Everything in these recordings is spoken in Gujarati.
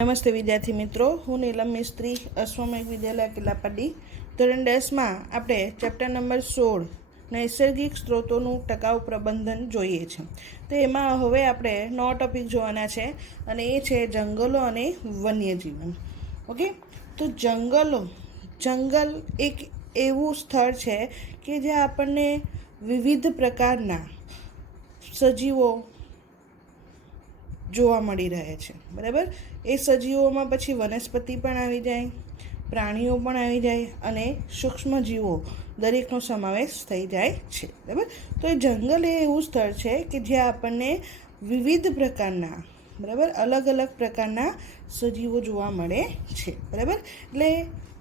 નમસ્તે વિદ્યાર્થી મિત્રો, હું નીલમ મિસ્ત્રી, અશ્વમેઘ વિદ્યાલય કિલ્લાપાડી ધોરણ 10માં આપણે ચેપ્ટર નંબર 16 નૈસર્ગિક સ્ત્રોતોનું ટકાઉ પ્રબંધન જોઈએ છે. તો એમાં હવે આપણે નવો ટોપિક જોવાના છે અને એ છે જંગલો અને વન્યજીવન. ઓકે, તો જંગલ એક એવું સ્થળ છે કે જ્યાં આપણને વિવિધ પ્રકારના સજીવો જોવા મળી રહે છે. બરાબર, એ સજીવોમાં પછી વનસ્પતિ પણ આવી જાય, પ્રાણીઓ પણ આવી જાય અને સૂક્ષ્મજીવો દરેકનો સમાવેશ થઈ જાય છે. બરાબર, તો એ જંગલ એ એવું સ્થળ છે કે જ્યાં આપણને વિવિધ પ્રકારના અલગ અલગ પ્રકારના સજીવો જોવા મળે છે. બરાબર, એટલે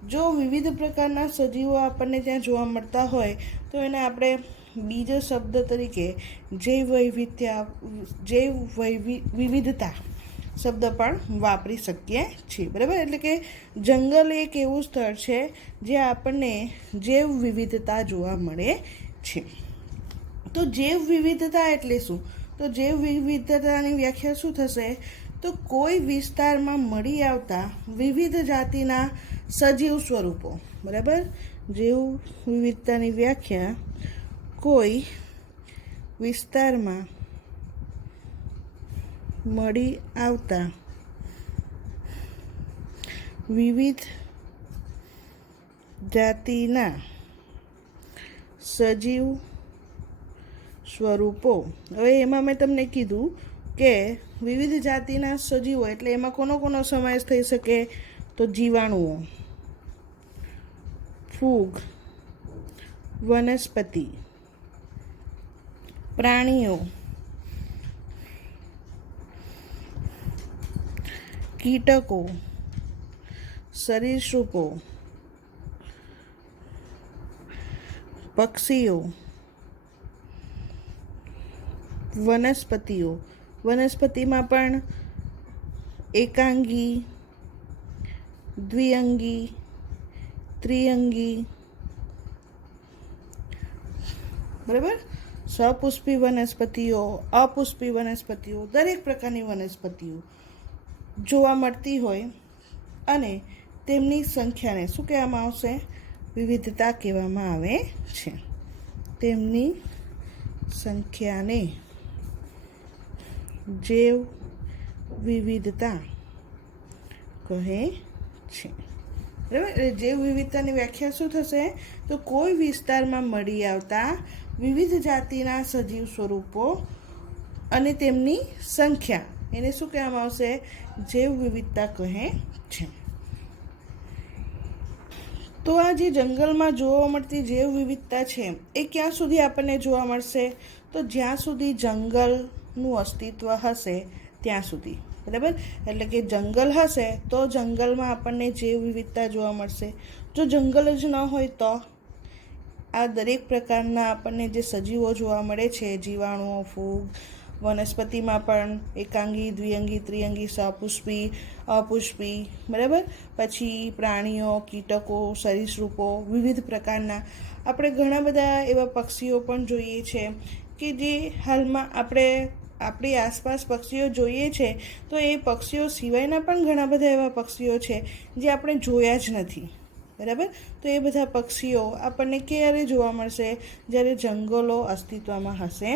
જો વિવિધ પ્રકારના સજીવો આપણને ત્યાં જોવા મળતા હોય તો એને આપણે બીજો શબ્દ તરીકે જૈવ વિવિધતા શબ્દ પણ વાપરી શકીએ છીએ. બરાબર, એટલે કે જંગલ એક એવું સ્થળ છે જ્યાં આપણને જૈવ વિવિધતા જોવા મળે છે. તો જૈવ વિવિધતા એટલે શું? તો જૈવ વિવિધતાની વ્યાખ્યા શું થશે? તો કોઈ વિસ્તારમાં મળી આવતા વિવિધ જાતિના સજીવ સ્વરૂપો. બરાબર, જૈવ વિવિધતાની વ્યાખ્યા કોઈ વિસ્તારમાં મળી આવતા વિવિધ જાતિના સજીવ સ્વરૂપો. હવે એમાં મેં તમને કીધું કે વિવિધ જાતિના સજીવો એટલે એમાં કોનો સમાવેશ થઈ શકે? તો જીવાણુઓ, ફૂગ, વનસ્પતિ, પ્રાણીઓ, કીટકો, સરીસૃપો, પક્ષીઓ, વનસ્પતિઓ. વનસ્પતિમાં પણ એકાંગી, દ્વિઅંગી, ત્રિઅંગી, બરાબર, સપુષ્પી વનસ્પતિઓ, અપુષ્પી વનસ્પતિઓ, દરેક પ્રકારની વનસ્પતિઓ જોવા મળતી હોય અને તેમની સંખ્યાને શું કહેવામાં આવશે? વિવિધતા કહેવામાં આવે છે. તેમની સંખ્યાને જૈવ વિવિધતા કહે છે. બરાબર, એટલે જૈવ વિવિધતાની વ્યાખ્યા શું થશે? તો કોઈ વિસ્તારમાં મળી આવતા વિવિધ જાતિના સજીવ સ્વરૂપો અને તેમની સંખ્યા, એને શું કહેવામાં આવશે? જૈવ વિવિધતા કહે છે. તો આ જે જંગલમાં જોવા મળતી જૈવ વિવિધતા છે એ ક્યાં સુધી આપણને જોવા મળશે? તો જ્યાં સુધી જંગલનું અસ્તિત્વ હશે ત્યાં સુધી. બરાબર, એટલે કે જંગલ હશે તો જંગલમાં આપણને જૈવ વિવિધતા જોવા મળશે. જો જંગલ જ ન હોય તો આ દરેક પ્રકારના આપણને જે સજીવો જોવા મળે છે, જીવાણુઓ, ફૂગ, વનસ્પતિમાં પણ એકાંગી, દ્વિઅંગી, ત્રિઅંગી, સપુષ્પી, અપુષ્પી, બરાબર, પછી પ્રાણીઓ, કીટકો, સરીસૃપો, વિવિધ પ્રકારના આપણે ઘણા બધા એવા પક્ષીઓ પણ જોઈએ છે કે જે હાલમાં આપણી આસપાસ પક્ષીઓ જોઈએ છે તો એ પક્ષીઓ સિવાયના પણ ઘણા બધા એવા પક્ષીઓ છે જે આપણે જોયા જ નથી. બરાબર, તો એ બધા પક્ષીઓ આપણને ક્યારે જોવા મળશે? જ્યારે જંગલો અસ્તિત્વમાં હશે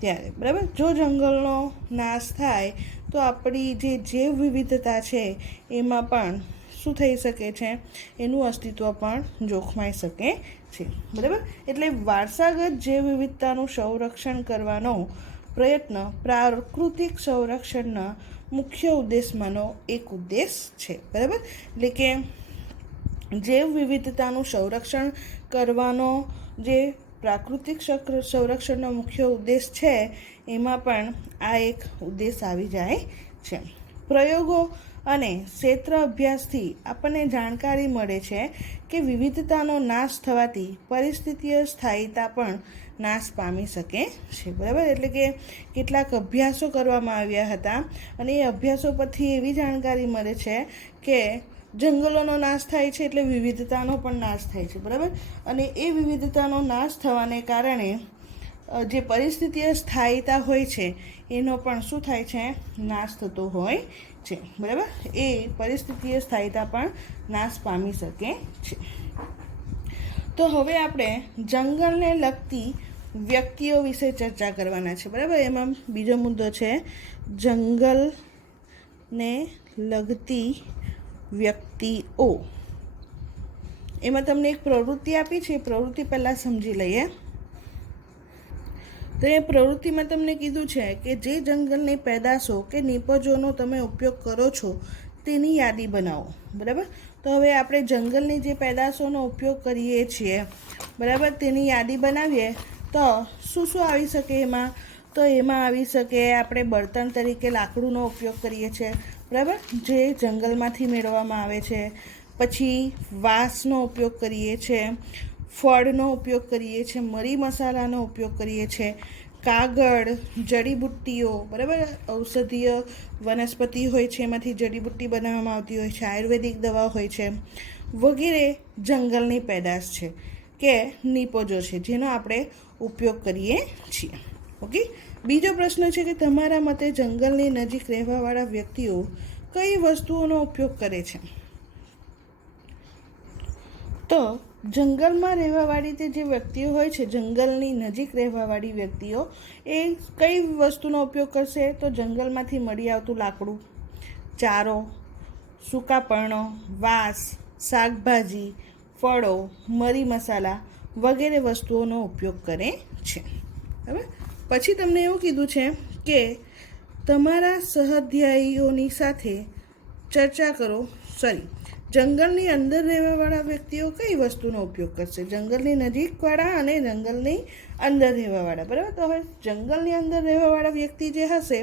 ત્યારે. બરાબર, જો જંગલનો નાશ થાય તો આપણી જે જૈવ વિવિધતા છે એમાં પણ શું થઈ શકે છે? એનું અસ્તિત્વ પણ જોખમાઈ શકે છે. બરાબર, એટલે વારસાગત જૈવ વિવિધતાનું સંરક્ષણ કરવાનો પ્રયત્ન પ્રાકૃતિક સંરક્ષણના મુખ્ય ઉદ્દેશમાંનો એક ઉદ્દેશ છે. બરાબર, એટલે કે જૈવ વિવિધતાનું સંરક્ષણ કરવાનો જે પ્રાકૃતિક સંરક્ષણનો મુખ્ય ઉદ્દેશ છે એમાં પણ આ એક ઉદ્દેશ આવી જાય છે. પ્રયોગો અને ક્ષેત્ર અભ્યાસથી આપણને જાણકારી મળે છે કે વિવિધતાનો નાશ થવાથી પરિસ્થિતિય સ્થાયીતા પણ નાશ પામી શકે છે. બરાબર, એટલે કે કેટલાક અભ્યાસો કરવામાં આવ્યા હતા અને એ અભ્યાસો પરથી એવી જાણકારી મળે છે કે જંગલોનો નાશ થાય છે એટલે વિવિધતાનો પણ નાશ થાય છે. બરાબર, અને એ વિવિધતાનો નાશ થવાને કારણે જે પરિસ્થિતિય સ્થાયીતા હોય છે એનો પણ શું થાય છે? નાશ થતો હોય છે, બરાબર. એ પરિસ્થિતિએ સ્થાયીતા પણ નાશ પામી શકે છે. તો હવે આપણે જંગલને લગતી વ્યક્તિઓ વિશે ચર્ચા કરવાના છે, બરાબર. એમાં બીજો મુદ્દો છે જંગલને લગતી વ્યક્તિઓ. એમાં તમને એક પ્રવૃત્તિ આપી છે, પ્રવૃત્તિ પહેલાં સમજી લઈએ. તો એ પ્રવૃત્તિમાં તમને કીધું છે કે જે જંગલની પેદાશો કે નિપજોનો તમે ઉપયોગ કરો છો તેની યાદી બનાવો, બરાબર. તો હવે આપણે જંગલની જે પેદાશોનો ઉપયોગ કરીએ છીએ, બરાબર, તેની યાદી બનાવીએ તો શું શું આવી શકે એમાં? તો એમાં આવી શકે આપણે બળતણ તરીકે લાકડુંનો ઉપયોગ કરીએ છીએ, બરાબર, જે જંગલમાંથી મેળવવામાં આવે છે. પછી વાંસનો ઉપયોગ કરીએ છીએ, ફળનો ઉપયોગ કરીએ છીએ, મરી મસાલાનો ઉપયોગ કરીએ છીએ, કાગળ, જડીબુટ્ટીઓ, બરાબર, ઔષધીય વનસ્પતિ હોય છે એમાંથી જડીબુટ્ટી બનાવવામાં આવતી હોય છે, આયુર્વેદિક દવા હોય છે વગેરે જંગલની પેદાશ છે કે નિપજો છે જેનો આપણે ઉપયોગ કરીએ છીએ. ઓકે. બીજો પ્રશ્ન છે કે તમારા મતે જંગલની નજીક રહેવાવાળા વ્યક્તિઓ કઈ વસ્તુઓનો ઉપયોગ કરે છે? તો જંગલમાં રહેવાવાળી તે જે વ્યક્તિઓ હોય છે, જંગલની નજીક રહેવાવાળી વ્યક્તિઓ, એ કઈ વસ્તુનો ઉપયોગ કરશે? તો જંગલમાંથી મળી આવતું લાકડું, ચારો, સૂકા પર્ણો, વાંસ, શાકભાજી, ફળો, મરી મસાલા વગેરે વસ્તુઓનો ઉપયોગ કરે છે, બરાબર. પછી તમને એવું કીધું છે કે તમારા સહાધ્યાયીઓની સાથે ચર્ચા કરો. જંગલની અંદર રહેવાવાળા વ્યક્તિઓ કઈ વસ્તુનો ઉપયોગ કરશે? જંગલની નજીકવાળા અને જંગલની અંદર રહેવાવાળા, બરાબર. તો હવે જંગલની અંદર રહેવાવાળા વ્યક્તિ જે હશે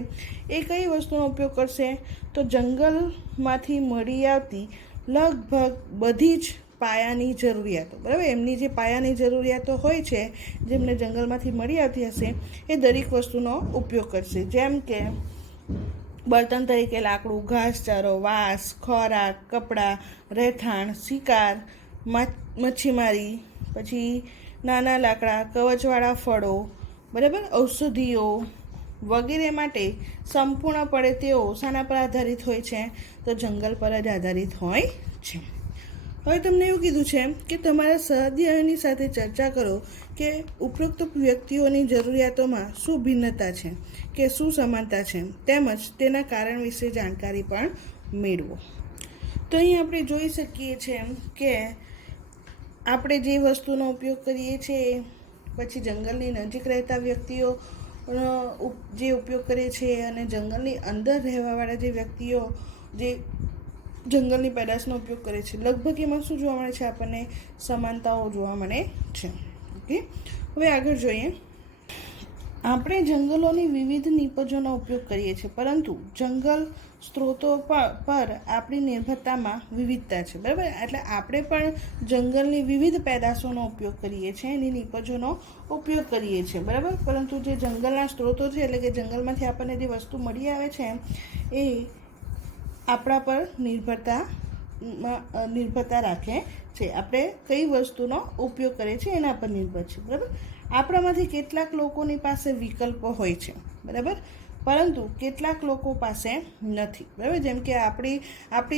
એ કઈ વસ્તુનો ઉપયોગ કરશે? તો જંગલમાંથી મળી આવતી લગભગ બધી જ પાયાની જરૂરિયાતો, બરાબર, એમની જે પાયાની જરૂરિયાતો હોય છે જેમને જંગલમાંથી મળી આવતી હશે એ દરેક વસ્તુનો ઉપયોગ કરશે. જેમ કે બળતણ તરીકે લાકડું, ઘાસચારો, વાંસ, ખોરાક, કપડાં, રહેઠાણ, શિકાર, મચ્છીમારી, પછી નાના લાકડા, કવચવાળા ફળો, બરાબર, ઔષધિઓ વગેરે માટે સંપૂર્ણપણે તેઓ શાના પર આધારિત હોય છે? તો જંગલ પર જ આધારિત હોય છે. હવે તમને એવું કીધું છે કે તમારા સહાધ્યાયીઓની સાથે ચર્ચા કરો કે ઉપરોક્ત વ્યક્તિઓની જરૂરિયાતોમાં શું ભિન્નતા છે કે શું સમાનતા છે, તેમજ તેના કારણ વિશે જાણકારી પણ મેળવો. તો અહીં આપણે જોઈ શકીએ છીએ કે આપણે જે વસ્તુનો ઉપયોગ કરીએ છીએ, પછી જંગલની નજીક રહેતા વ્યક્તિઓ જે ઉપયોગ કરે છે અને જંગલની અંદર રહેવાવાળા જે વ્યક્તિઓ જે જંગલની પેદાશનો ઉપયોગ કરે છે, લગભગ એમાં શું જોવા મળે છે? આપણને સમાનતાઓ જોવા મળે છે. ઓકે. હવે આગળ જોઈએ. આપણે જંગલોની વિવિધ નિપજોનો ઉપયોગ કરીએ છીએ, પરંતુ જંગલ સ્ત્રોતો પર આપણી નિર્ભરતામાં વિવિધતા છે, બરાબર. એટલે આપણે પણ જંગલની વિવિધ પેદાશોનો ઉપયોગ કરીએ છીએ, એની નિપજોનો ઉપયોગ કરીએ છીએ, બરાબર. પરંતુ જે જંગલના સ્ત્રોતો છે, એટલે કે જંગલમાંથી આપણને જે વસ્તુ મળી આવે છે એ આપણા પર નિર્ભરતા રાખે છે. આપણે કઈ વસ્તુનો ઉપયોગ કરીએ છીએ એના પર નિર્ભર છે, બરાબર. આપણામાંથી કેટલાક લોકોની પાસે વિકલ્પો હોય છે, બરાબર, પરંતુ કેટલાક લોકો પાસે નથી, બરાબર. જેમ કે આપણી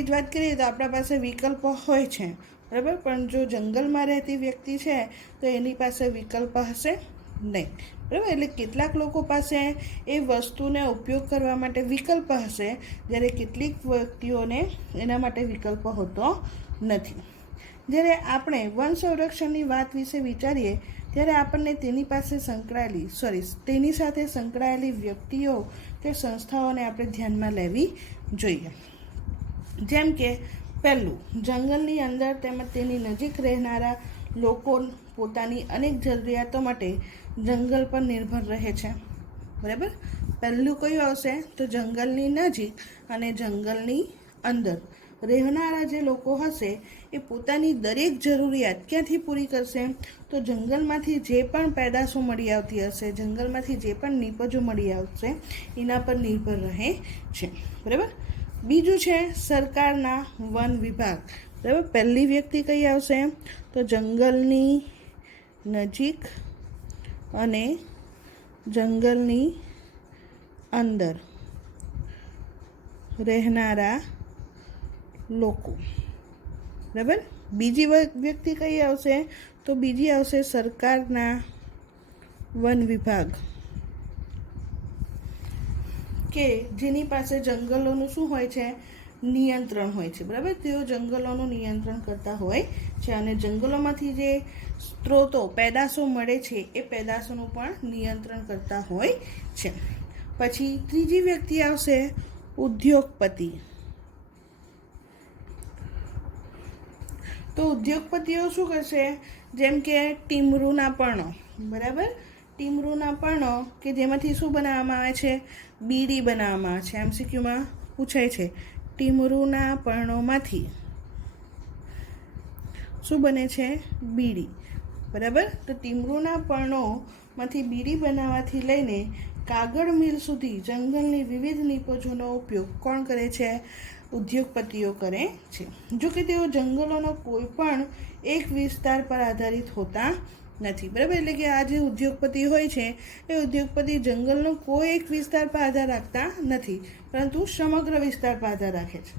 જ વાત કરીએ તો આપણા પાસે વિકલ્પો હોય છે, બરાબર, પણ જો જંગલમાં રહેતી વ્યક્તિ છે તો એની પાસે વિકલ્પ હશે નહીં, બરાબર. એટલે કેટલાક લોકો પાસે એ વસ્તુને ઉપયોગ કરવા માટે વિકલ્પ હશે, જ્યારે કેટલીક વ્યક્તિઓને એના માટે વિકલ્પ હોતો નથી. જ્યારે આપણે વન સંરક્ષણની વાત વિશે વિચારીએ ત્યારે આપણને તેની સાથે સંકળાયેલી વ્યક્તિઓ કે સંસ્થાઓને આપણે ધ્યાનમાં લેવી જોઈએ. જેમ કે પહેલું, જંગલની અંદર તેમજ તેની નજીક રહેનારા લોકો પોતાની અનેક જરૂરિયાતો માટે જંગલ પર નિર્ભર રહે છે, બરાબર. પહેલું કયું આવશે? તો જંગલની નજીક અને જંગલની અંદર રહેનારા જે લોકો હશે એ પોતાની દરેક જરૂરિયાત ક્યાંથી પૂરી કરશે? તો જંગલમાંથી જે પણ પેદાશો મળી આવતી હશે, જંગલમાંથી જે પણ નિપજો મળી આવશે એના પર નિર્ભર રહે છે, બરાબર. બીજું છે સરકારના વન વિભાગ, બરાબર. પહેલી વ્યક્તિ કઈ આવશે? તો જંગલની નજીક અને જંગલની અંદર રહેનારા લોકો. બરાબર. બીજી વ્યક્તિ કઈ આવશે? તો બીજી આવશે સરકારના વન વિભાગ, કે જેની પાસે જંગલોનું શું હોય છે? નિયંત્રણ હોય છે. બરાબર. તેઓ જંગલોનું નિયંત્રણ કરતા હોય છે અને જંગલોમાંથી જે સ્ત્રોતો પેદાશો મળે છે એ પેદાશોનું પણ નિયંત્રણ કરતા હોય છે. પછી ત્રીજી વ્યક્તિ આવશે ઉદ્યોગપતિ. તો ઉદ્યોગપતિઓ શું કરશે? જેમ કે ટીમરૂના પર્ણો. બરાબર. ટીમરૂના પર્ણો કે જેમાંથી શું બનાવવામાં આવે છે? બીડી બનાવવામાં આવે છે. એમસીક્યુમાં પૂછાય છે. ટીમરૂના પર્ણોમાંથી શું બને છે? બીડી. બરાબર. તો ટીમરૂના પર્ણોમાંથી બીડી બનાવવાથી લઈને કાગળ મિલ સુધી જંગલની વિવિધ નિપજોનો ઉપયોગ કોણ કરે છે? ઉદ્યોગપતિઓ કરે છે. જો કે તેઓ જંગલોનો કોઈ પણ એક વિસ્તાર પર આધારિત હોતા નથી. બરાબર. એટલે કે આ જે ઉદ્યોગપતિ હોય છે એ ઉદ્યોગપતિ જંગલનો કોઈ એક વિસ્તાર પર આધાર રાખતા નથી, પરંતુ સમગ્ર વિસ્તાર પર આધાર રાખે છે.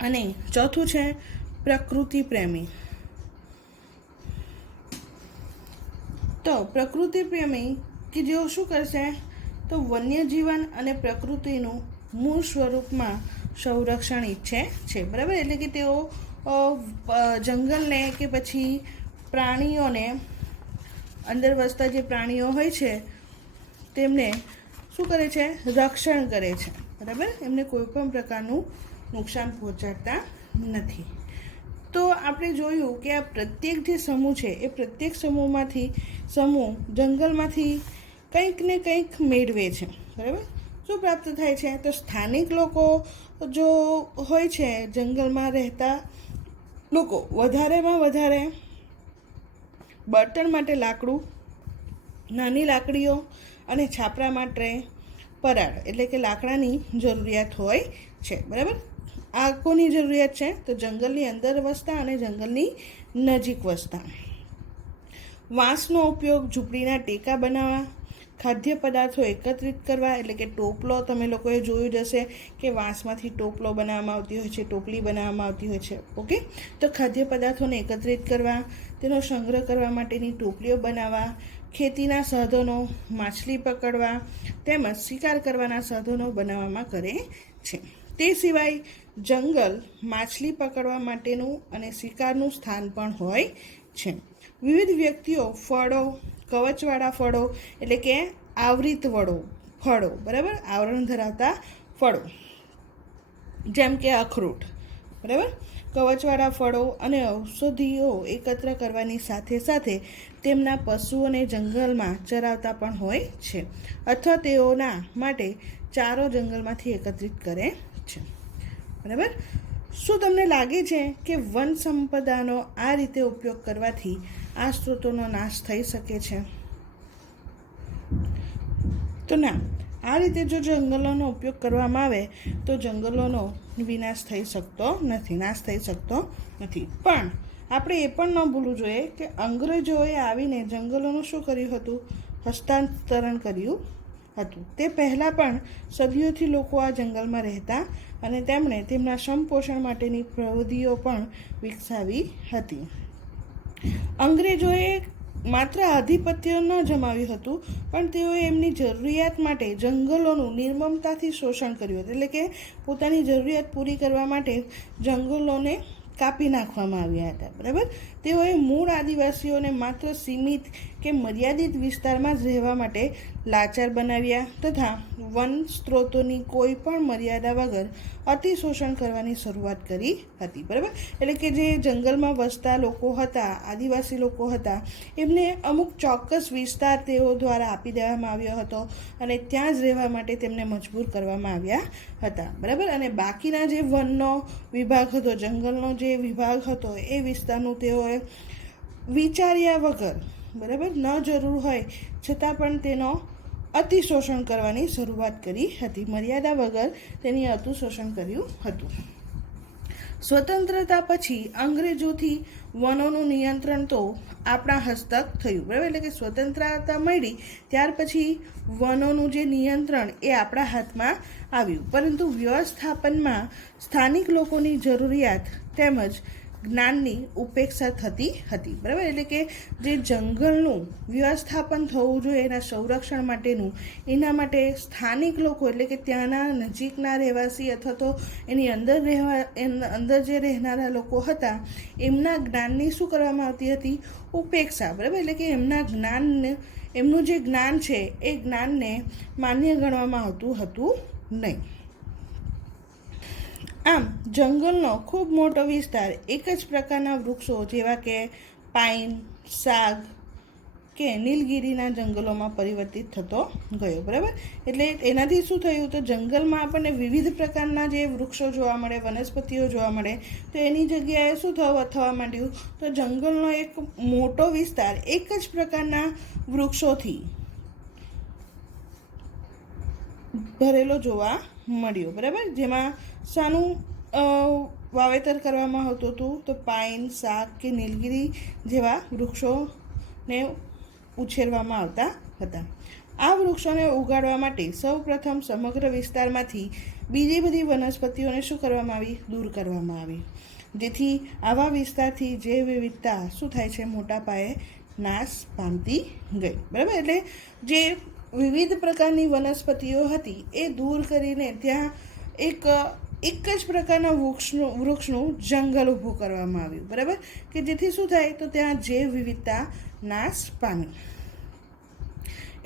અને ચોથું છે પ્રકૃતિ પ્રેમી. તો પ્રકૃતિ પ્રેમી કે જેઓ શું કરશે? તો વન્યજીવન અને પ્રકૃતિનું મૂળ સ્વરૂપમાં સંરક્ષણ ઈચ્છે છે. બરાબર. એટલે કે તેઓ જંગલને કે પછી પ્રાણીઓને, અંદર વસતા જે પ્રાણીઓ હોય છે તેમને શું કરે છે? રક્ષણ કરે છે. બરાબર. એમને કોઈ પણ પ્રકારનું નુકસાન પહોંચાડતા નથી. તો આપણે જોયું કે આ પ્રત્યેક જે સમૂહ છે એ પ્રત્યેક સમૂહ જંગલમાંથી કંઈક ને કંઈક મેળવે છે. બરાબર. શું પ્રાપ્ત થાય છે? તો સ્થાનિક લોકો જો હોય છે, જંગલમાં રહેતા લોકો, વધારેમાં વધારે બળતણ માટે લાકડું, નાની લાકડીઓ અને છાપરા માટે પરાળ એટલે કે લાકડાની જરૂરિયાત હોય છે. બરાબર. આ કોની જરૂરિયાત છે? તો જંગલની અંદર વસતા અને જંગલની નજીક વસતા. વાંસનો ઉપયોગ ઝૂંપડીના ટેકા બનાવવા, ખાદ્ય પદાર્થો એકત્રિત કરવા એટલે કે ટોપલો. તમે લોકોએ જોયું જ હશે કે વાંસમાંથી ટોપલો બનાવવામાં આવતી હોય છે, ટોપલી બનાવવામાં આવતી હોય છે. ઓકે. તો ખાદ્ય પદાર્થોને એકત્રિત કરવા, તેનો સંગ્રહ કરવા માટેની ટોપલીઓ બનાવવા, ખેતીના સાધનો, માછલી પકડવા તેમજ શિકાર કરવાના સાધનો બનાવવામાં કરે છે. તે સિવાય જંગલ માછલી પકડવા માટેનું અને શિકારનું સ્થાન પણ હોય છે. વિવિધ વ્યક્તિઓ ફળો, કવચવાળા ફળો એટલે કે આવૃત ફળો, બરાબર, આવરણ ધરાવતા ફળો જેમ કે અખરોટ, બરાબર, કવચવાળા ફળો અને ઔષધિઓ એકત્ર કરવાની સાથે સાથે તેમના પશુઓને જંગલમાં ચરાવતા પણ હોય છે, અથવા તેઓના માટે ચારો જંગલમાંથી એકત્રિત કરે છે. બરાબર. શું તમને લાગે છે કે વન સંપદાનો આ રીતે ઉપયોગ કરવાથી આ સ્ત્રોતોનો નાશ થઈ શકે છે? તો ના. આ રીતે જો જંગલોનો ઉપયોગ કરવામાં આવે તો જંગલોનો વિનાશ થઈ શકતો નથી, નાશ થઈ શકતો નથી. પણ આપણે એ પણ ન ભૂલવું જોઈએ કે અંગ્રેજોએ આવીને જંગલોનું શું કર્યું હતું? હસ્તાંતરણ કર્યું હતું. તે પહેલાં પણ સદીઓથી લોકો આ જંગલમાં રહેતા અને તેમણે તેમના સંપોષણ માટેની પ્રવૃત્તિઓ પણ વિકસાવી હતી. અંગ્રેજોએ માત્ર આધિપત્ય ન જમાવ્યું હતું, પણ તેઓએ એમની જરૂરિયાત માટે જંગલોનું નિર્મમતાથી શોષણ કર્યું હતું. એટલે કે પોતાની જરૂરિયાત પૂરી કરવા માટે જંગલોને કાપી નાખવામાં આવ્યા હતા. બરાબર. તેઓએ મૂળ આદિવાસીઓને માત્ર સીમિત કે મર્યાદિત વિસ્તારમાં જ રહેવા માટે લાચાર બનાવ્યા તથા વન સ્ત્રોતોની કોઈ પણ મર્યાદા વગર અતિશોષણ કરવાની શરૂઆત કરી હતી. બરાબર. એટલે કે જે જંગલમાં વસતા લોકો હતા, આદિવાસી લોકો હતા, એમને અમુક ચોક્કસ વિસ્તાર તેઓ દ્વારા આપી દેવામાં આવ્યો હતો અને ત્યાં જ રહેવા માટે તેમને મજબૂર કરવામાં આવ્યા હતા. બરાબર. અને બાકીના જે વનનો વિભાગ હતો, જંગલનો જે વિભાગ હતો, એ વિસ્તારનું તેઓએ વિચાર્યા વગર, બરાબર, ન જરૂર હોય છતાં પણ તેનો અતિશોષણ કરવાની શરૂઆત કરી હતી. મર્યાદા વગર તેની અતિશોષણ કર્યું હતું. સ્વતંત્રતા પછી અંગ્રેજોથી વનોનું નિયંત્રણ તો આપણા હસ્તક થયું, બરાબર. એટલે કે સ્વતંત્રતા મળી ત્યાર પછી વનોનું જે નિયંત્રણ એ આપણા હાથમાં આવ્યું, પરંતુ વ્યવસ્થાપનમાં સ્થાનિક લોકોની જરૂરિયાત તેમજ જ્ઞાનની ઉપેક્ષા થતી હતી, બરાબર. એટલે કે જે જંગલનું વ્યવસ્થાપન થવું જોઈએ એના સંરક્ષણ માટેનું, એના માટે સ્થાનિક લોકો એટલે કે ત્યાંના નજીકના રહેવાસી અથવા તો એની અંદર જે રહેનારા લોકો હતા એમના જ્ઞાનની શું કરવામાં આવતી હતી? ઉપેક્ષા, બરાબર. એટલે કે એમનું જે જ્ઞાન છે એ જ્ઞાનને માન્ય ગણવામાં આવતું હતું નહીં. આમ જંગલનો ખૂબ મોટો વિસ્તાર એક જ પ્રકારના વૃક્ષો જેવા કે પાઇન, સાગ કે નીલગિરીના જંગલોમાં પરિવર્તિત થતો ગયો, બરાબર. એટલે એનાથી શું થયું? તો જંગલમાં આપણને વિવિધ પ્રકારના જે વૃક્ષો જોવા મળે, વનસ્પતિઓ જોવા મળે, તો એની જગ્યાએ શું થવા માંડ્યું? તો જંગલનો એક મોટો વિસ્તાર એક જ પ્રકારના વૃક્ષોથી ભરેલો જોવા મળ્યો, બરાબર. જેમાં શાનું વાવેતર કરવામાં આવતું હતું? તો પાઇન, સાગ કે નીલગિરી જેવા વૃક્ષોને ઉછેરવામાં આવતા હતા. આ વૃક્ષોને ઉગાડવા માટે સૌપ્રથમ સમગ્ર વિસ્તારમાંથી બીજી બધી વનસ્પતિઓને શું કરવામાં આવી? દૂર કરવામાં આવી, જેથી આવા વિસ્તારથી જૈવ વિવિધતા શું થાય છે? મોટા પાયે નાશ પામતી ગઈ, બરાબર. એટલે જે વિવિધ પ્રકારની વનસ્પતિઓ હતી એ દૂર કરીને ત્યાં એક જ પ્રકારના વૃક્ષનું જંગલ ઊભું કરવામાં આવ્યું, બરાબર. કે જેથી શું થાય? તો ત્યાં જૈવ વિવિધતા નાશ પામી.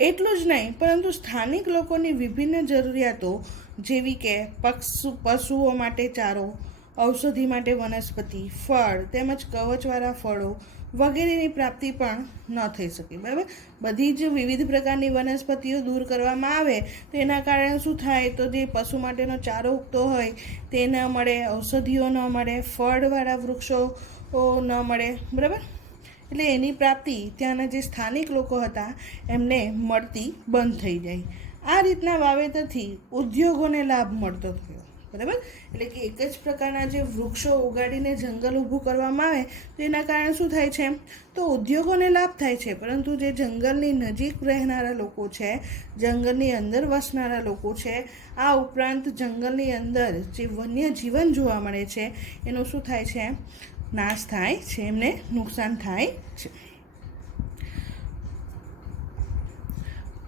એટલું જ નહીં, પરંતુ સ્થાનિક લોકોની વિભિન્ન જરૂરિયાતો જેવી કે પશુઓ માટે ચારો, ઔષધિ માટે વનસ્પતિ, ફળ તેમજ કવચવાળા ફળો વગેરેની પ્રાપ્તિ પણ ન થઈ શકે, બરાબર. બધી જ વિવિધ પ્રકારની વનસ્પતિઓ દૂર કરવામાં આવે તો એના કારણે શું થાય? તો જે પશુ માટેનો ચારો ઉગતો હોય તે ન મળે, ઔષધિઓ ન મળે, ફળવાળા વૃક્ષો ન મળે, બરાબર. એટલે એની પ્રાપ્તિ ત્યાંના જે સ્થાનિક લોકો હતા એમને મળતી બંધ થઈ જાય. આ રીતના વાવેતરથી ઉદ્યોગોને લાભ મળતો થયો, બરાબર. એટલે કે એક જ પ્રકારના જે વૃક્ષો ઉગાડીને જંગલ ઊભું કરવામાં આવે તો એના કારણે શું થાય છે? તો ઉદ્યોગોને લાભ થાય છે, પરંતુ જે જંગલની નજીક રહેનારા લોકો છે, જંગલની અંદર વસનારા લોકો છે, આ ઉપરાંત જંગલની અંદર જે વન્ય જીવન જોવા મળે છે એનું શું થાય છે? નાશ થાય છે, એમને નુકસાન થાય છે,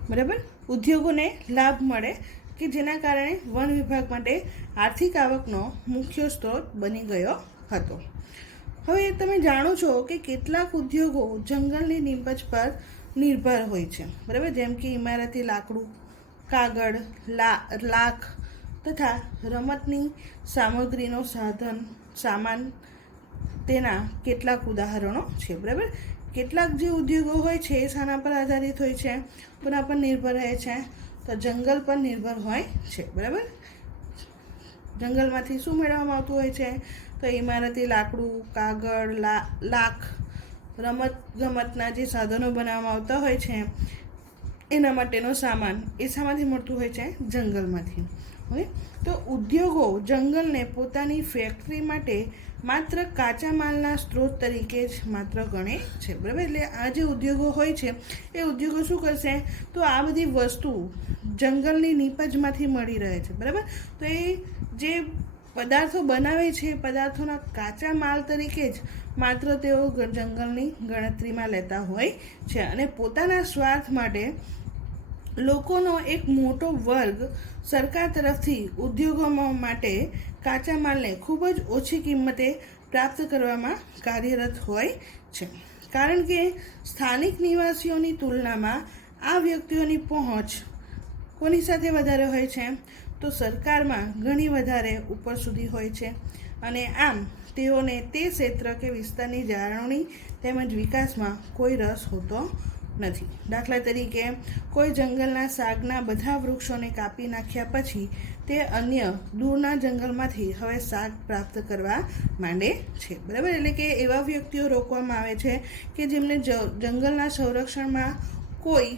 બરાબર. ઉદ્યોગોને લાભ મળે કે જેના કારણે વન વિભાગ માટે આર્થિક આવકનો મુખ્ય સ્ત્રોત બની ગયો હતો. હવે તમે જાણો છો કે કેટલાક ઉદ્યોગો જંગલની નીપજ પર નિર્ભર હોય છે, બરાબર. જેમ કે ઇમારતી લાકડું, કાગળ, લાખ તથા રમતની સામગ્રીનો સામાન તેના કેટલાક ઉદાહરણો છે, બરાબર. કેટલાક જે ઉદ્યોગો હોય છે એ શાના પર આધારિત હોય છે? કોના પર નિર્ભર રહે છે? તો જંગલ પર નિર્ભર હોય છે, બરાબર. જંગલમાંથી શું મેળવવામાં આવતું હોય છે? તો ઇમારતી લાકડું, કાગળ, લાખ, રમતગમતના જે સાધનો બનાવવામાં આવતા હોય છે એના માટેનો સામાન એ શામાંથી મળતું હોય છે? જંગલમાંથી. ઓકે. તો ઉદ્યોગો જંગલને પોતાની ફેક્ટરી માટે માત્ર કાચા માલના સ્ત્રોત તરીકે જ માત્ર ગણે છે, બરાબર. એટલે આ જે ઉદ્યોગો હોય છે એ ઉદ્યોગો શું કરશે? તો આ બધી વસ્તુ જંગલની નીપજમાંથી મળી રહે છે, બરાબર. તો એ જે પદાર્થો બનાવે છે એ પદાર્થોના કાચા માલ તરીકે જ માત્ર તેઓ જંગલની ગણતરીમાં લેતા હોય છે, અને પોતાના સ્વાર્થ માટે લોકોનો એક મોટો વર્ગ સરકાર તરફથી ઉદ્યોગો માટે કાચા માલને ખૂબ જ ઓછી કિંમતે પ્રાપ્ત કરવામાં કાર્યરત હોય છે, કારણ કે સ્થાનિક નિવાસીઓની તુલનામાં આ વ્યક્તિઓની પહોંચ કોની સાથે વધારે હોય છે? તો સરકારમાં ઘણી વધારે ઉપર સુધી હોય છે, અને આમ તેઓને તે ક્ષેત્ર કે વિસ્તારની જાળવણી તેમજ વિકાસમાં કોઈ રસ હોતો નથી. દાખલા તરીકે કોઈ જંગલના સાગના બધા વૃક્ષોને કાપી નાખ્યા પછી તે અન્ય દૂરના જંગલમાંથી હવે શાક પ્રાપ્ત કરવા માંડે છે, બરાબર. એટલે કે એવા વ્યક્તિઓ રોકવામાં આવે છે કે જેમને જંગલના સંરક્ષણમાં કોઈ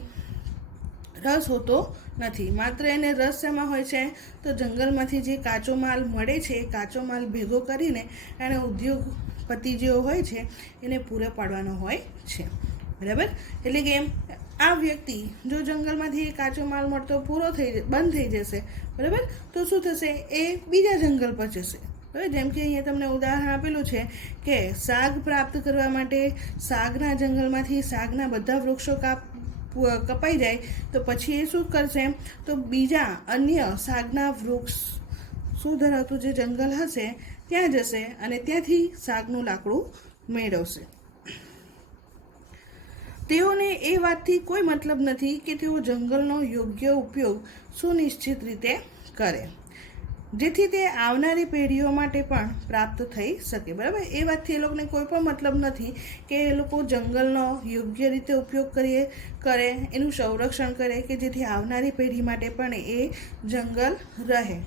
રસ હોતો નથી. માત્ર એને રસ શેમાં હોય છે? તો જંગલમાંથી જે કાચો માલ મળે છે એ કાચો માલ ભેગો કરીને એને ઉદ્યોગપતિ જેવો હોય છે એને પૂરો પાડવાનો હોય છે. બરાબર? એટલે કે આ વ્યક્તિ જો જંગલમાંથી કાચો માલ મળતો બંધ થઈ જશે, બરાબર, તો શું થશે? એ બીજા જંગલ પર જશે. બરાબર? જેમ કે અહીંયા તમને ઉદાહરણ આપેલું છે કે શાક પ્રાપ્ત કરવા માટે શાકના જંગલમાંથી શાકના બધા વૃક્ષો કપાઈ જાય તો પછી એ શું કરશે? તો બીજા અન્ય શાકના વૃક્ષ શું ધરાવતું જે જંગલ હશે ત્યાં જશે અને ત્યાંથી શાકનું લાકડું મેળવશે. તેઓને એ વાતથી કોઈ મતલબ નથી કે તેઓ જંગલનો યોગ્ય ઉપયોગ સુનિશ્ચિત રીતે કરે, જેથી તે આવનારી પેઢીઓ માટે પણ પ્રાપ્ત થઈ શકે. બરાબર? એ વાતથી એ લોકોને કોઈ પણ મતલબ નથી કે એ લોકો જંગલનો યોગ્ય રીતે ઉપયોગ કરે, એનું સંરક્ષણ કરે કે જેથી આવનારી પેઢી માટે પણ એ જંગલ રહે.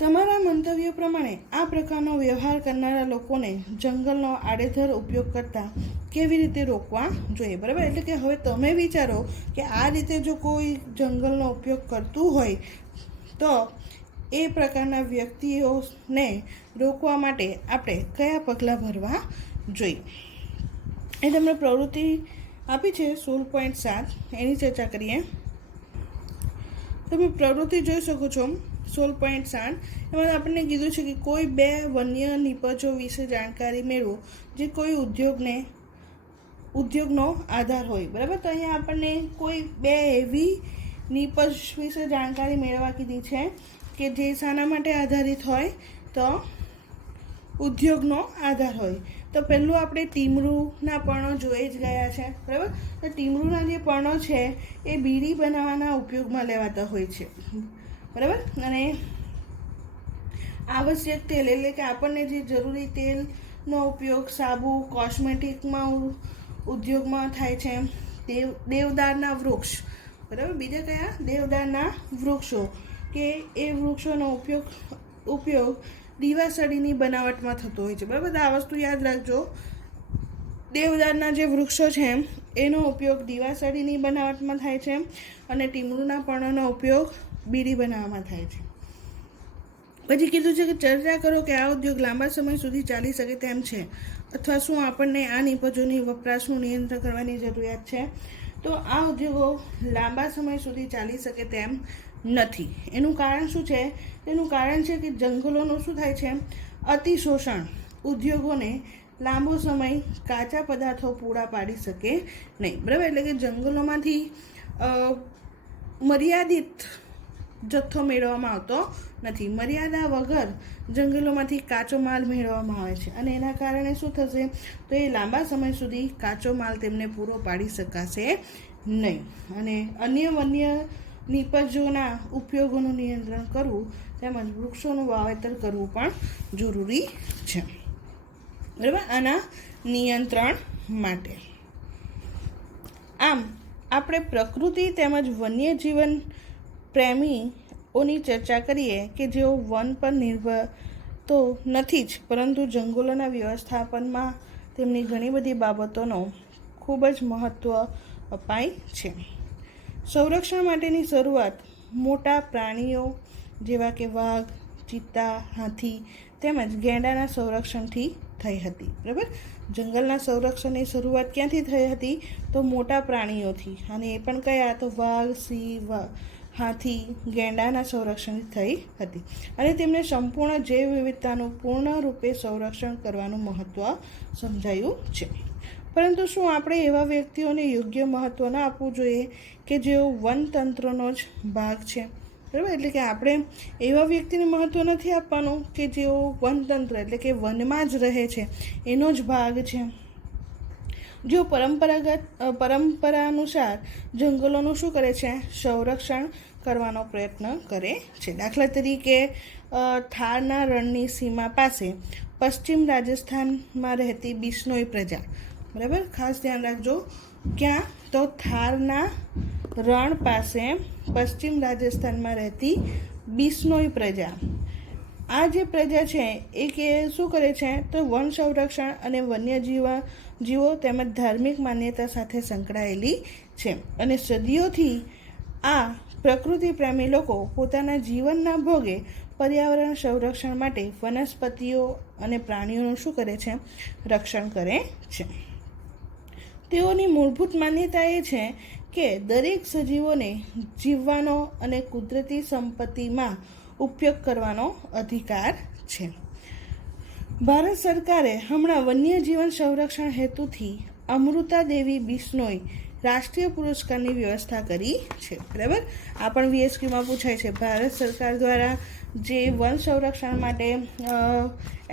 તમારા મંતવ્ય પ્રમાણે આ પ્રકારનો વ્યવહાર કરનારા લોકોને જંગલનો આડેધડ ઉપયોગ કરતા કેવી રીતે રોકવા જોઈએ? બરાબર? એટલે કે હવે તમે વિચારો કે આ રીતે જો કોઈ જંગલનો ઉપયોગ કરતું હોય તો એ પ્રકારના વ્યક્તિઓને રોકવા માટે આપણે કયા પગલાં ભરવા જોઈએ? એ તમને પ્રવૃત્તિ આપી છે 16.7, એની ચર્ચા કરીએ. તમે પ્રવૃત્તિ જોઈ શકો છો 16.7. એમાં આપણને કીધું છે કે કોઈ 2 વન્ય નિપજો વિશે જાણકારી મેળવો જે કોઈ ઉદ્યોગનો આધાર હોય. બરાબર? તો અહીંયા આપણને કોઈ 2 એવી નિપજ વિશે જાણકારી મેળવવા કીધી છે કે જે શાના માટે આધારિત હોય? તો ઉદ્યોગનો આધાર હોય. તો પહેલું આપણે ટીમરૂના પર્ણો જોઈ જ ગયા છે. બરાબર? તો ટીમરૂના જે પર્ણો છે એ બીડી બનાવવાના ઉપયોગમાં લેવાતા હોય છે. બરાબર? અને આવશ્યક તેલ એટલે કે આપણને જે જરૂરી તેલનો ઉપયોગ સાબુ, કોસ્મેટિકમાં ઉદ્યોગમાં થાય છે. દેવદારના વૃક્ષ. બરાબર? બીજા કયા? દેવદારના વૃક્ષો કે એ વૃક્ષોનો ઉપયોગ દીવાસળીની બનાવટમાં થતો હોય છે. બરાબર? આ વસ્તુ યાદ રાખજો. દેવદારના જે વૃક્ષો છે એનો ઉપયોગ દીવાસળીની બનાવટમાં થાય છે અને ટીમરૂના પર્ણોનો ઉપયોગ બીડી બનાવવામાં થાય છે. પછી કીધું છે કે ચર્ચા કરો કે આ ઉદ્યોગ લાંબા સમય સુધી ચાલી શકે તેમ છે અથવા શું આપણને આ નિપજોની વપરાશનું નિયંત્રણ કરવાની જરૂરિયાત છે? તો આ ઉદ્યોગો લાંબા સમય સુધી ચાલી શકે તેમ નથી. એનું કારણ શું છે? એનું કારણ છે કે જંગલોનું શું થાય છે? અતિશોષણ ઉદ્યોગોને લાંબો સમય કાચા પદાર્થો પૂરા પાડી શકે નહીં. બરાબર? એટલે કે જંગલોમાંથી મર્યાદિત જથ્થો મેળવવામાં આવતો નથી. મર્યાદા વગર જંગલોમાંથી કાચો માલ મેળવવામાં આવે છે અને એના કારણે શું થશે? તો એ લાંબા સમય સુધી કાચો માલ તેમને પૂરો પાડી શકાશે નહીં. અને અન્ય વન્ય નિપજોના ઉપયોગોનું નિયંત્રણ કરવું તેમજ વૃક્ષોનું વાવેતર કરવું પણ જરૂરી છે. બરાબર? આના નિયંત્રણ માટે આમ આપણે પ્રકૃતિ તેમજ વન્યજીવન પ્રેમીઓની ચર્ચા કરીએ કે જેઓ વન પર નિર્ભર તો નથી જ, પરંતુ જંગલોના વ્યવસ્થાપનમાં તેમની ઘણી બધી બાબતોનો ખૂબ જ મહત્ત્વ અપાય છે. સંરક્ષણ માટેની શરૂઆત મોટા પ્રાણીઓ જેવા કે વાઘ, ચિત્તા, હાથી તેમજ ગેંડાના સંરક્ષણથી થઈ હતી. બરાબર? જંગલના સંરક્ષણની શરૂઆત ક્યાંથી થઈ હતી? તો મોટા પ્રાણીઓથી. અને એ પણ કયા? તો વાઘ, સિંહ, હાથી, ગેંડાના સંરક્ષણથી થઈ હતી. અને તેમને સંપૂર્ણ જૈવ વિવિધતાનું પૂર્ણરૂપે સંરક્ષણ કરવાનું મહત્ત્વ સમજાયું છે. પરંતુ શું આપણે એવા વ્યક્તિઓને યોગ્ય મહત્ત્વ ન આપવું જોઈએ કે જેઓ વનતંત્રનો જ ભાગ છે? બરાબર? એટલે કે આપણે એવા વ્યક્તિને મહત્ત્વ નથી આપવાનું કે જેઓ વનતંત્ર એટલે કે વનમાં જ રહે છે, એનો જ ભાગ છે. જો પરંપરા અનુસાર જંગલોનું શું કરે છે? સંરક્ષણ કરવાનો પ્રયત્ન કરે છે. દાખલા તરીકે થારના રણની સીમા પાસે પશ્ચિમ રાજસ્થાનમાં રહેતી બિશ્નોઈ પ્રજા. બરાબર? ખાસ ધ્યાન રાખજો. ક્યાં? તો થારના રણ પાસે પશ્ચિમ રાજસ્થાનમાં રહેતી બિશ્નોઈ પ્રજા. આ જે પ્રજા છે એ શું કરે છે? તો વન સંરક્ષણ અને વન્યજીવો તેમજ ધાર્મિક માન્યતા સાથે સંકળાયેલી છે અને સદીઓથી આ પ્રકૃતિ પ્રેમી લોકો પોતાના જીવનના ભોગે પર્યાવરણ સંરક્ષણ માટે વનસ્પતિઓ અને પ્રાણીઓનું શું કરે છે? રક્ષણ કરે છે. તેઓની મૂળભૂત માન્યતા એ છે કે દરેક સજીવોને જીવવાનો અને કુદરતી સંપત્તિમાં ઉપયોગ કરવાનો અધિકાર છે. ભારત સરકારે હમણાં વન્યજીવન સંરક્ષણ હેતુથી અમૃતા દેવી બિશ્નોઈ રાષ્ટ્રીય પુરસ્કારની વ્યવસ્થા કરી છે. બરાબર, આ પણ VSQમાં પૂછાય છે. ભારત સરકાર દ્વારા જે વન સંરક્ષણ માટે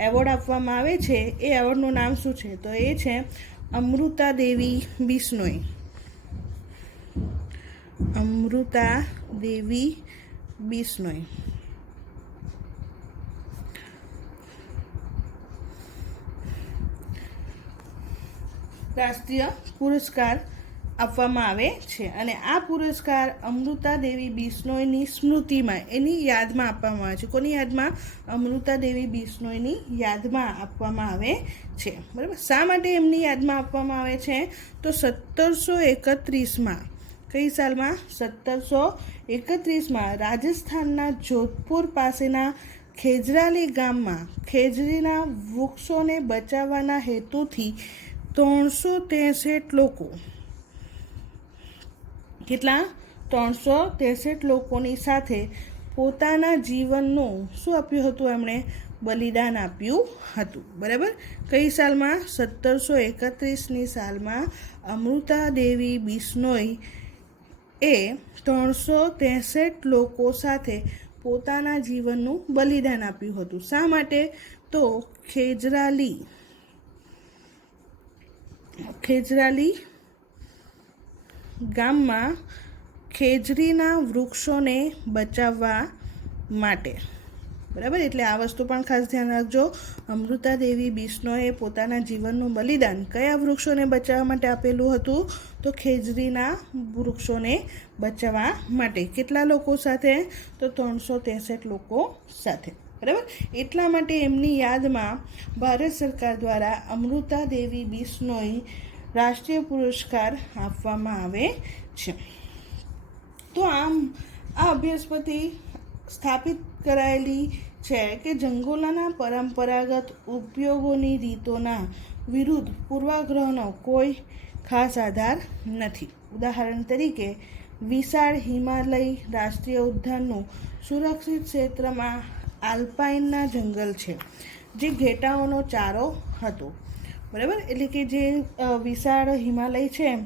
એવોર્ડ આપવામાં આવે છે એ એવોર્ડનું નામ શું છે? તો એ છે અમૃતા દેવી બિશ્નોઈ. અમૃતા દેવી બિશ્નોઈ. રાષ્ટ્રીય પુરસ્કાર આપવામાં આવે છે અને આ પુરસ્કાર અમૃતા દેવી બિશ્નોઈની સ્મૃતિમાં, એની યાદમાં આપવામાં આવે છે. કોની યાદમાં? અમૃતા દેવી બિશ્નોઈની યાદમાં આપવામાં આવે છે. બરાબર, શા માટે એમની યાદમાં આપવામાં આવે છે? તો 1731માં, કઈ સાલમાં? 1731માં રાજસ્થાનના જોધપુર પાસેના ખેજરાલી ગામમાં ખેજરીના વૃક્ષોને બચાવવાના હેતુથી 363 લોકો, કેટલા? 363 લોકોની સાથે પોતાના જીવનનું શું આપ્યું હતું? એમણે બલિદાન આપ્યું હતું. બરાબર, કઈ સાલમાં? 1731ની સાલમાં અમૃતા દેવી બિશ્નોઈ એ 363 લોકો સાથે પોતાના જીવનનું બલિદાન આપ્યું હતું. શા માટે? તો ખેજરાલી ગામમાં ખેજરીના વૃક્ષોને બચાવવા માટે. બરાબર, એટલે આ વસ્તુ પણ ખાસ ધ્યાન રાખજો. અમૃતા દેવી બિશ્નોઈએ પોતાના જીવનનું બલિદાન કયા વૃક્ષોને બચાવવા માટે આપેલું હતું? તો ખેજરીના વૃક્ષોને બચાવવા માટે. કેટલા લોકો સાથે? તો 363 લોકો સાથે. બરાબર, એટલા માટે એમની યાદમાં ભારત સરકાર દ્વારા અમૃતા દેવી બિશ્નોઈ રાષ્ટ્રીય પુરસ્કાર આપવામાં આવે છે. તો આમ આ અભ્યાસ પરથી સ્થાપિત કરાયેલી છે કે જંગલોના પરંપરાગત ઉપયોગોની રીતોના વિરુદ્ધ પૂર્વાગ્રહનો કોઈ ખાસ આધાર નથી. ઉદાહરણ તરીકે વિશાળ હિમાલય રાષ્ટ્રીય ઉદ્યાનનું સુરક્ષિત ક્ષેત્રમાં આલ્પાઇનના જંગલ છે જે ઘેટાઓનો ચારો હતો. બરાબર, એટલે કે જે વિશાળ હિમાલય છે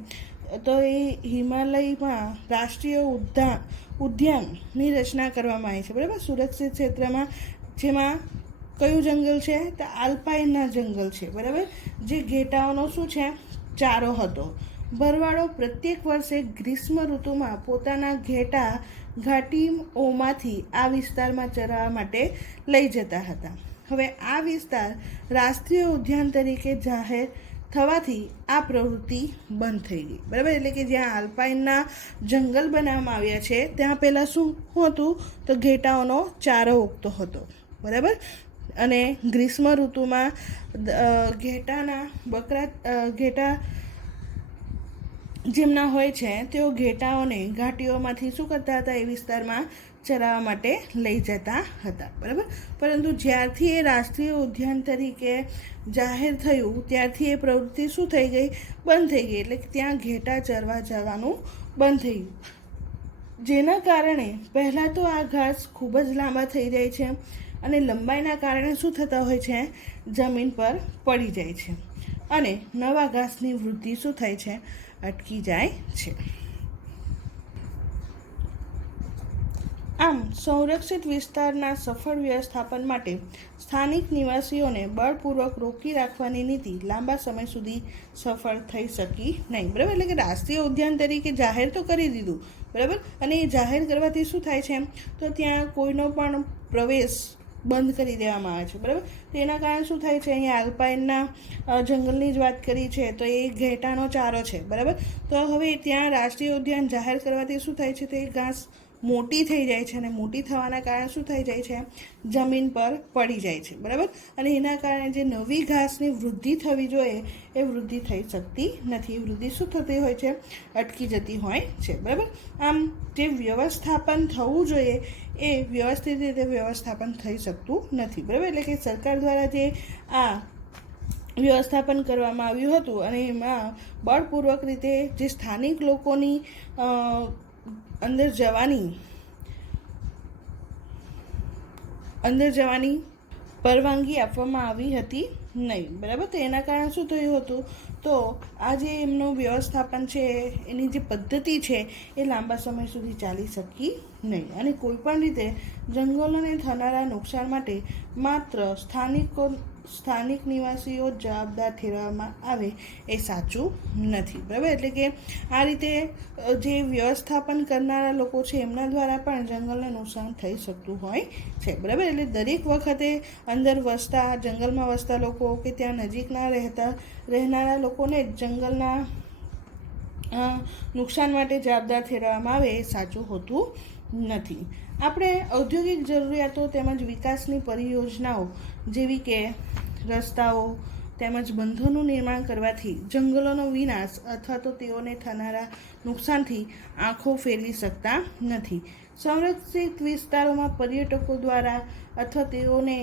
તો એ હિમાલયમાં રાષ્ટ્રીય ઉદ્યાનની રચના કરવામાં આવી છે. બરાબર, સુરક્ષિત ક્ષેત્રમાં, જેમાં કયું જંગલ છે? તો આલ્પાઇનના જંગલ છે. બરાબર, જે ઘેટાઓનો શું છે? ચારો હતો. ભરવાડો પ્રત્યેક વર્ષે ગ્રીષ્મ ઋતુમાં પોતાના ઘેટા ઘાટીઓમાંથી આ વિસ્તારમાં ચરાવવા માટે લઈ જતા હતા. હવે આ વિસ્તાર રાષ્ટ્રીય ઉદ્યાન તરીકે જાહેર થવાથી આ પ્રવૃત્તિ બંધ થઈ ગઈ. બરાબર, એટલે કે જ્યાં આલ્પાઇનના જંગલ બનાવવામાં આવ્યા છે ત્યાં પહેલાં શું હતું? તો ઘેટાઓનો ચારો ઉગતો હતો. બરાબર, અને ગ્રીષ્મ ઋતુમાં ઘેટા જેમના હોય છે તેઓ ઘેટાઓને ઘાટીઓમાંથી શું કરતા હતા? એ વિસ્તારમાં ચરાવવા માટે લઈ જતા હતા. બરાબર, પરંતુ જ્યારથી એ રાષ્ટ્રીય ઉદ્યાન તરીકે જાહેર થયું ત્યારથી એ પ્રવૃત્તિ શું થઈ ગઈ? બંધ થઈ ગઈ. એટલે કે ત્યાં ઘેટા ચરવા જવાનું બંધ થઈ ગયું, જેના કારણે પહેલાં તો આ ઘાસ ખૂબ જ લાંબા થઈ જાય છે અને લંબાઈના કારણે શું થતા હોય છે? જમીન પર પડી જાય છે અને નવા ઘાસની વૃદ્ધિ શું થાય છે? અટકી જાય છે. આમ સંરક્ષિત વિસ્તારના સફળ વ્યવસ્થાપન માટે સ્થાનિક નિવાસીઓને બળપૂર્વક રોકી રાખવાની નીતિ લાંબા સમય સુધી સફળ થઈ શકી નહીં. બરાબર, એટલે કે રાષ્ટ્રીય ઉદ્યાન તરીકે જાહેર તો કરી દીધું. બરાબર, અને એ જાહેર કરવાથી શું થાય છે? તો ત્યાં કોઈનો પણ પ્રવેશ બંધ કરી દેવામાં આવે છે. બરાબર, તો એના કારણે શું થાય છે? અહીંયા આલ્પાઇનના જંગલની જ વાત કરી છે તો એ ઘેટાનો ચારો છે. બરાબર, તો હવે ત્યાં રાષ્ટ્રીય ઉદ્યાન જાહેર કરવાથી શું થાય છે? તો એ ઘાસ મોટી થઈ જાય છે અને મોટી થવાના કારણે શું થઈ જાય છે, જમીન પર પડી જાય છે, બરાબર. અને એના કારણે જે નવી ઘાસની વૃદ્ધિ થવી જોઈએ એ વૃદ્ધિ થઈ શકતી નથી. એ વૃદ્ધિ શું થતી હોય છે, અટકી જતી હોય છે, બરાબર. આમ જે વ્યવસ્થાપન થવું જોઈએ એ વ્યવસ્થિત રીતે વ્યવસ્થાપન થઈ શકતું નથી, બરાબર. એટલે કે સરકાર દ્વારા જે આ વ્યવસ્થાપન કરવામાં આવ્યું હતું અને એમાં બળપૂર્વક રીતે જે સ્થાનિક લોકોની અંદર જવાની પરવાનગી આપવામાં આવી હતી નહીં, બરાબર. તો એના કારણે શું થયું હતું, તો આ જે એમનું વ્યવસ્થાપન છે એની જે પદ્ધતિ છે એ લાંબા સમય સુધી ચાલી શકી નહીં અને કોઈપણ રીતે જંગલોને થનારા નુકસાન માટે માત્ર સ્થાનિક નિવાસીઓ જવાબદાર ઠેરવવામાં આવે એ સાચું નથી, બરાબર. એટલે કે આ રીતે જે વ્યવસ્થાપન કરનારા લોકો છે એમના દ્વારા પણ જંગલને નુકસાન થઈ શકતું હોય છે, બરાબર. એટલે દરેક વખતે અંદર જંગલમાં વસતા લોકો કે ત્યાં નજીકના રહેનારા લોકોને જંગલના નુકસાન માટે જવાબદાર ઠેરવવામાં આવે એ સાચું હોતું નથી. આપણે ઔદ્યોગિક જરૂરિયાતો તેમજ વિકાસની પરિયોજનાઓ જેવી કે રસ્તાઓ તેમજ બંધોનું નિર્માણ કરવાથી જંગલોનો વિનાશ અથવા તો તેઓને થનારા નુકસાનથી આંખો ફેરવી શકતા નથી. સંરક્ષિત વિસ્તારોમાં પર્યટકો દ્વારા અથવા તેઓને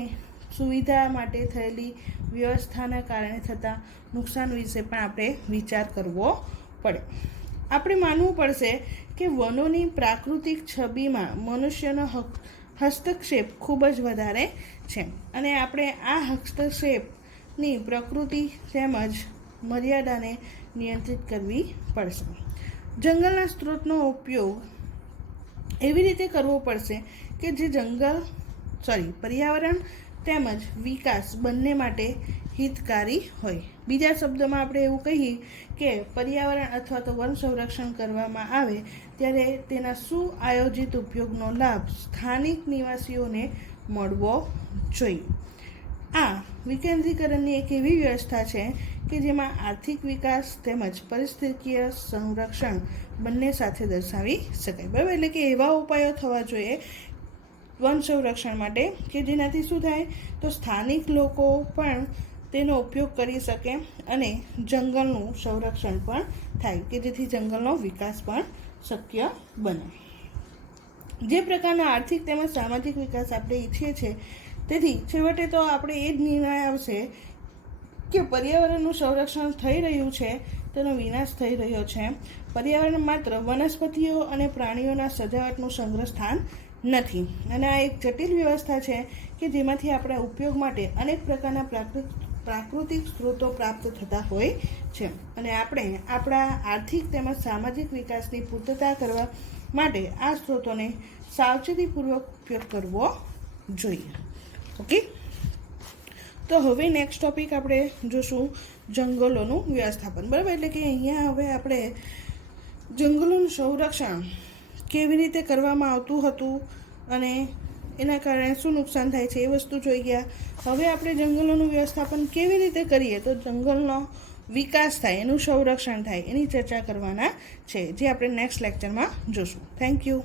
સુવિધા માટે થયેલી વ્યવસ્થાના કારણે થતા નુકસાન વિશે પણ આપણે વિચાર કરવો પડે. આપણે માનવું પડશે કે વનોની પ્રાકૃતિક છબીમાં મનુષ્યનો હસ્તક્ષેપ ખૂબ જ વધારે છે અને આપણે આ હસ્તક્ષેપની પ્રકૃતિ તેમજ મર્યાદાને નિયંત્રિત કરવી પડશે. જંગલના સ્ત્રોતનો ઉપયોગ એવી રીતે કરવો પડશે કે જે પર્યાવરણ તેમજ વિકાસ બંને માટે હિતકારી હોય. બીજા શબ્દોમાં આપણે એવું કહીએ કે પર્યાવરણ અથવા તો વન સંરક્ષણ કરવામાં આવે ત્યારે તેના સુઆયોજિત ઉપયોગનો લાભ સ્થાનિક નિવાસીઓને મળવો જોઈએ. આ વિકેન્દ્રીકરણની એક એવી વ્યવસ્થા છે કે જેમાં આર્થિક વિકાસ તેમજ પરિસ્થિતિકીય સંરક્ષણ બંને સાથે દર્શાવી શકાય, બરાબર. એટલે કે એવા ઉપાયો થવા જોઈએ વન સંરક્ષણ માટે કે જેનાથી શું થાય, તો સ્થાનિક લોકો પણ તેનો ઉપયોગ કરી શકે અને જંગલનું સંરક્ષણ પણ થાય કે જેથી જંગલનો વિકાસ પણ શક્ય બને. જે પ્રકારનો આર્થિક તેમજ સામાજિક વિકાસ આપણે ઈચ્છીએ છીએ તેથી છેવટે તો આપણે એ જ નિર્ણય આવશે કે પર્યાવરણનું સંરક્ષણ થઈ રહ્યું છે, તેનો વિનાશ થઈ રહ્યો છે. પર્યાવરણ માત્ર વનસ્પતિઓ અને પ્રાણીઓના સજાવટનું સંગ્રહ સ્થાન નથી અને આ એક જટિલ વ્યવસ્થા છે કે જેમાંથી આપણા ઉપયોગ માટે અનેક પ્રકારના પ્રાકૃતિક સ્ત્રોતો પ્રાપ્ત થતા હોય છે અને આપણે આપણા આર્થિક તેમજ સામાજિક વિકાસની પૂર્તતા કરવા માટે આ સ્ત્રોતોને સાવચેતીપૂર્વક ઉપયોગ કરવો જોઈએ. ઓકે, તો હવે નેક્સ્ટ ટોપિક આપણે જોશું જંગલોનું વ્યવસ્થાપન, બરાબર. એટલે કે અહીંયા હવે આપણે જંગલોનું સંરક્ષણ કેવી રીતે કરવામાં આવતું હતું અને એના કારણે શું નુકસાન થાય છે એ વસ્તુ જોઈ ગયા. હવે આપણે જંગલોનું વ્યવસ્થાપન કેવી રીતે કરીએ તો જંગલનો વિકાસ થાય, એનું સંરક્ષણ થાય એની ચર્ચા કરવાના છે, જે આપણે નેક્સ્ટ લેક્ચરમાં જોશું. Thank you.